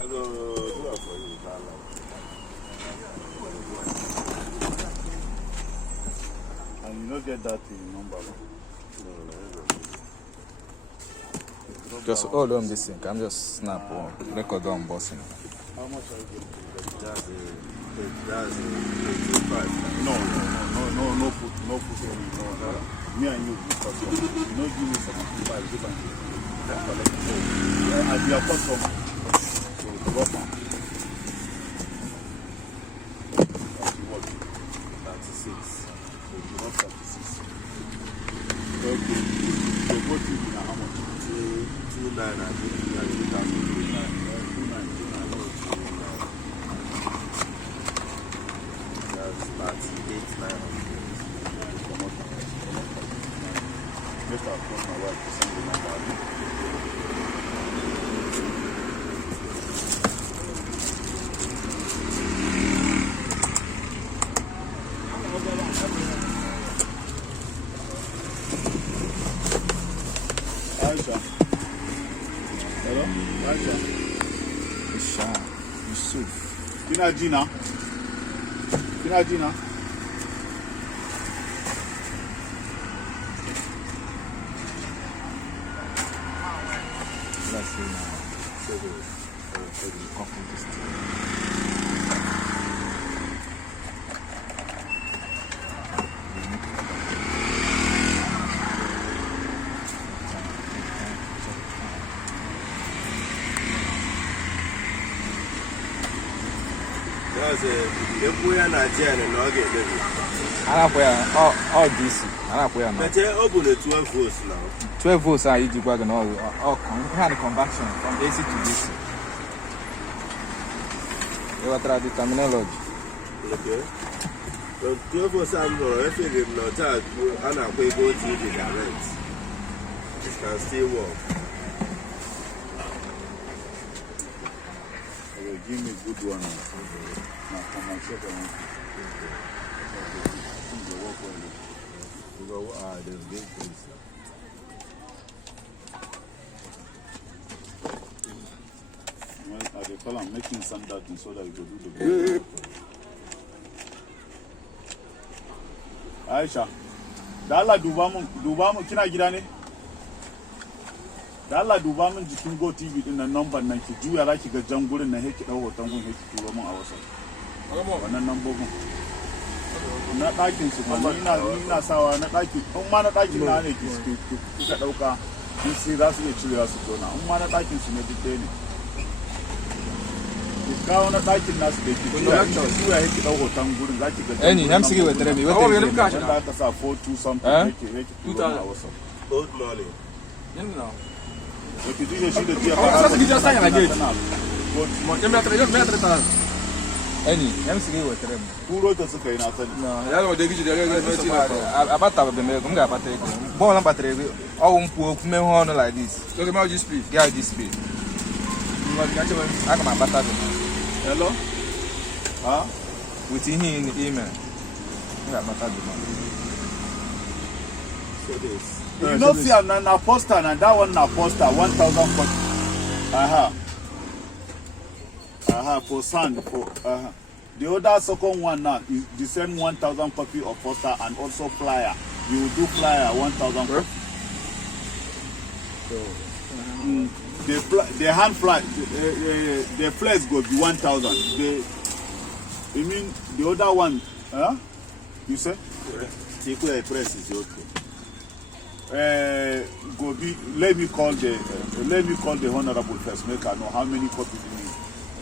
And you don't get that number. Just hold on this thing. I'm just snap on record on bossing. How much are you getting? That's 25. No put any. No. Me and you discuss. You know, give me 75. Give me. And you are customer. So drop on. 36. So you want 36. Okay. So what you mean? How much? 29 and 38, 900. Let's talk to my wife to send the number. Aisha. Hello? Aisha. Isha, Yusuf. Kina Gina? Let's see now. So the coffee this thing. That's if we are not here, and not get it. All DC. But you're open at 12 volts now. 12 volts are easy wagon all kind of conversion from AC to DC. You are trying the terminology. Okay. But 12 volts are more. If you not that, I'm not going to go to the direct. It can still work. Okay, give me a good one. Now, come on, check on it. There's big things. Well, they call them making some that so that you go do the business. Aisha, da Allah duba mun kina gida ne? Da Allah duba mun jikin Go TV din nan number nan ki juya za ki ga jan gurin nan ki dau hoton gun ki turo mun a WhatsApp. Wannan nambobin. Na ɗakin su kuma ina sawa na ɗaki in ma na ɗakin na ne kika ɗauka in sai za su iya cirewa su tona in ma na ɗakin su ne duk ɗaya ne ki kawo na ɗakin nasu da ki juya ki ɗau hoton gurin za ki ga Any, I'm sick with them. What are you da aka sa 42 something yake turo mun a WhatsApp. Old money. Da ki juya shi da jiya Any, I'm sick with them. turo ta suka yi na sani. No, I don't think you about to be made. I'm going to take one number 3. Oh, me on like this. Look at my this speed. Yeah, this speed. I got my battery. Hello? Huh? With him in the email. I got my battery. So this. You know, see, na poster, and that one na poster, 1,000 for. For sand. The other second one now is the same 1,000 copy of poster and also flyer. You will do flyer 1,000 copy. The hand fly, the flares go be 1,000. You mean the other one? You say? Equal price is okay. Go be. Let me call the honorable first. Make I know how many copies you need.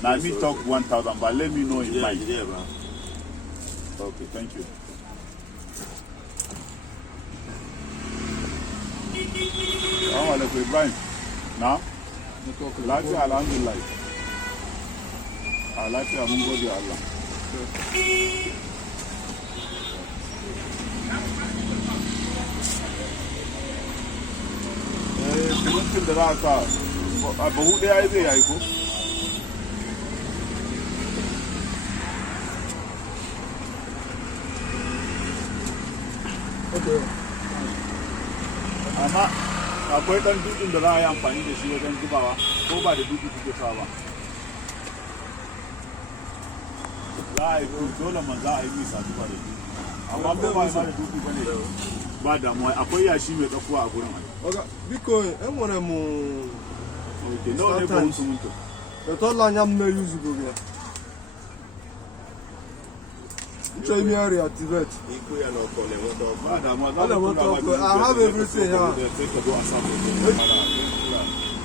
Now me talk 1,000, but let me know in mind. Yeah, man. Okay, thank you. Assalamualaikum Ibrahim. Now, lafiya alhamdulillah. Lafiya mun gode Allah. Simintin da za a sa a bahu ɗaya zai yayi ko? Amma akwai ɗan dutsen da za a yi amfani da shi wajen zubawa ko ba da dutse kuke sa ba? za a yi dole man za a yi nisa duba da shi amma ko ba ma da duki bane ba damuwa akwai yashi mai tsakuwa a gurin oga biko enwere m okay no ne ba musu mutu etola anya m use go ya ncho imi area activate Iku ya no call them what up. ba damuwa I have everything here. sai ka zo a samu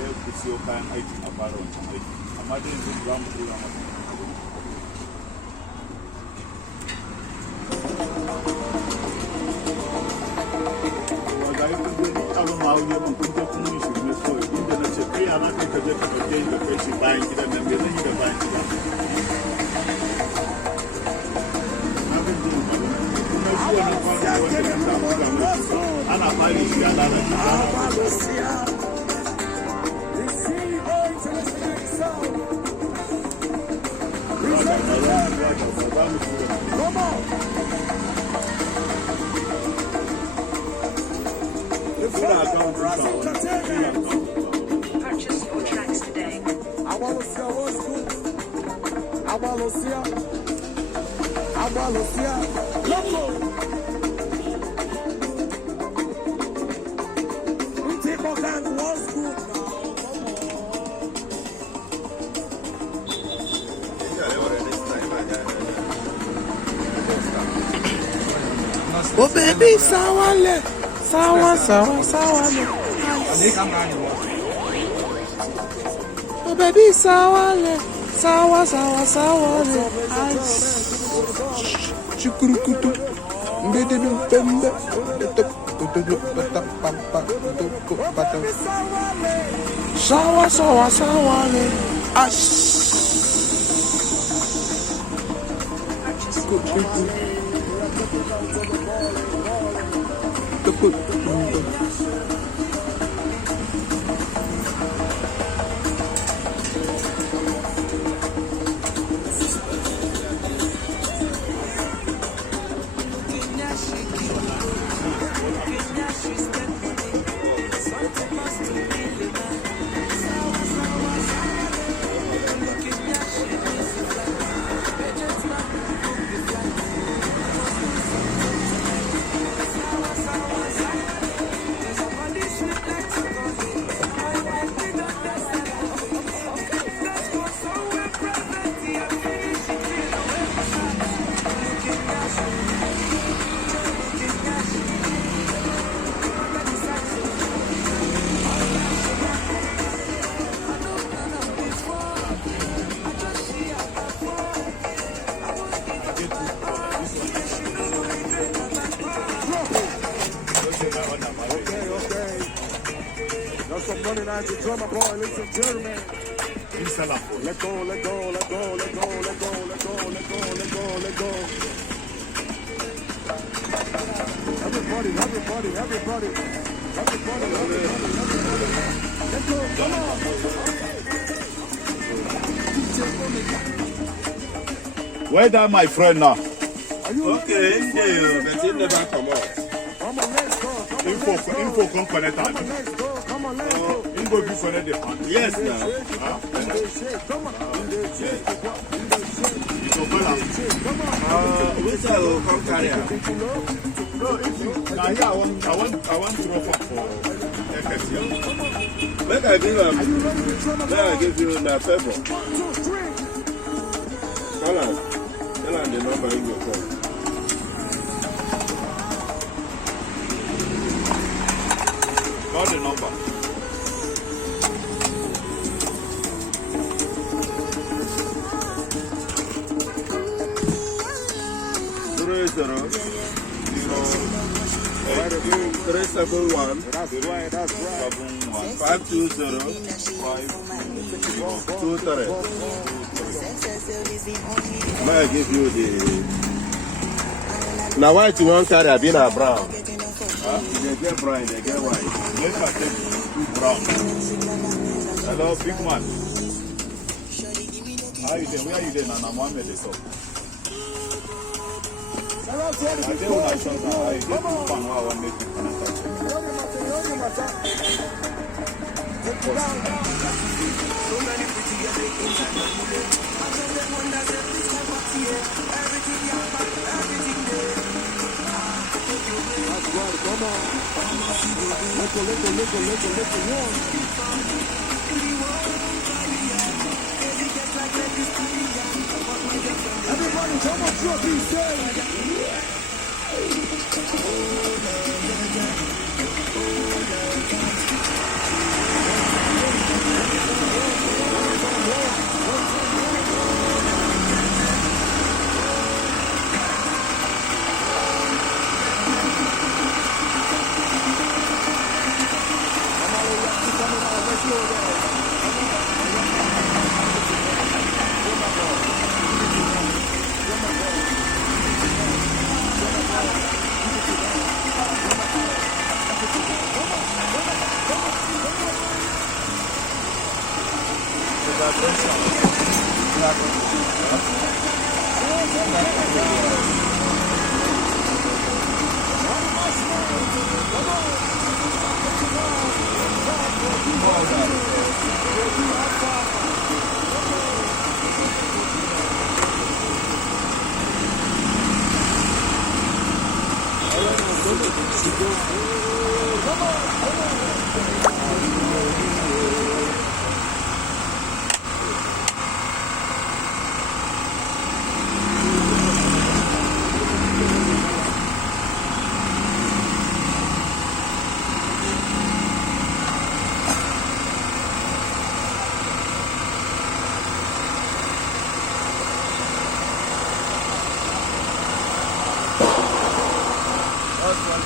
da ku siyo kayan aiki a fara wancan aiki amma dai yanzu za mu tura masa abin ma'auni ban kun je kun yi shirme kawai inda na ce kai yana kai ka je ka ɗauke da kai shi bayan gidan nan bai zan yi da bayan gida na kan ji ba kuma shi wannan kwanci wanda kan samu ga mai ana fari shi ya lalace Purchase your tracks today. Oh baby, sawale, sawale. Oh baby, sawale, sawale. Chukurukutu, mbedenu pembe, sawale. That's some money now to drummer boy, listen German. Let go. Everybody. Let go, come on. where that my friend now Okay, but it never come out. Come on, let's go. info come connect am Let's go. Come on, let's go. him go be connect the fan Yes, now. Come on. you go call am Which I will come carry am? no if you na here I want throw for FX here. Make I give you the favor. Tell am the number you go call. Call the number. Zero 371 That's right. 520 23. May I give you the. Now, white you want carry? I've been a brown. They get brown, they get white. Make I take two brown. Hello, big man. How you doing? Where you doing? Nana Mohammed is up. I dey una shop now. I dey do fan wey I wan make you connect am. Everybody, come on, drop these days.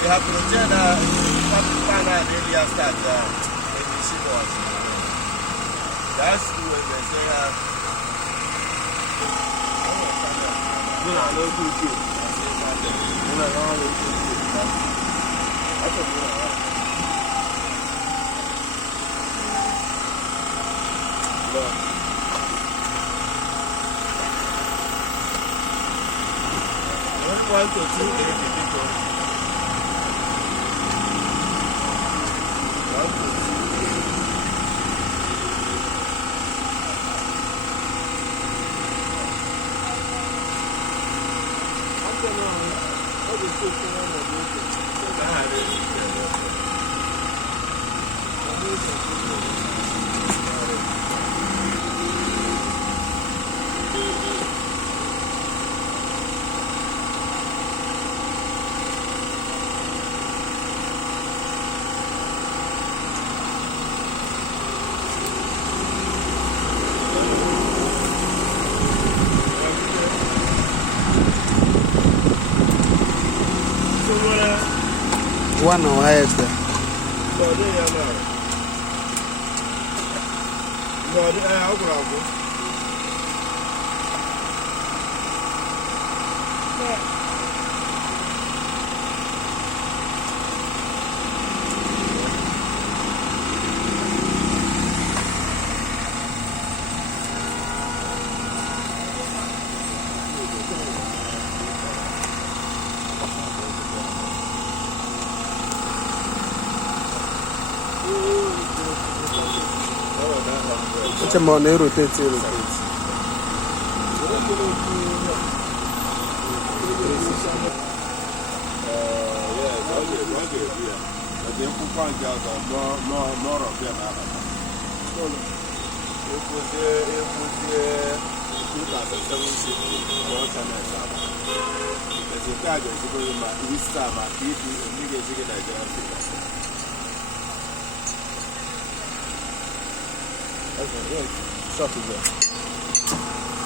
We have to return find earlier start in the seaboard. That's when they say one to two people. One or highest there. Which amount they rotate? Shot again.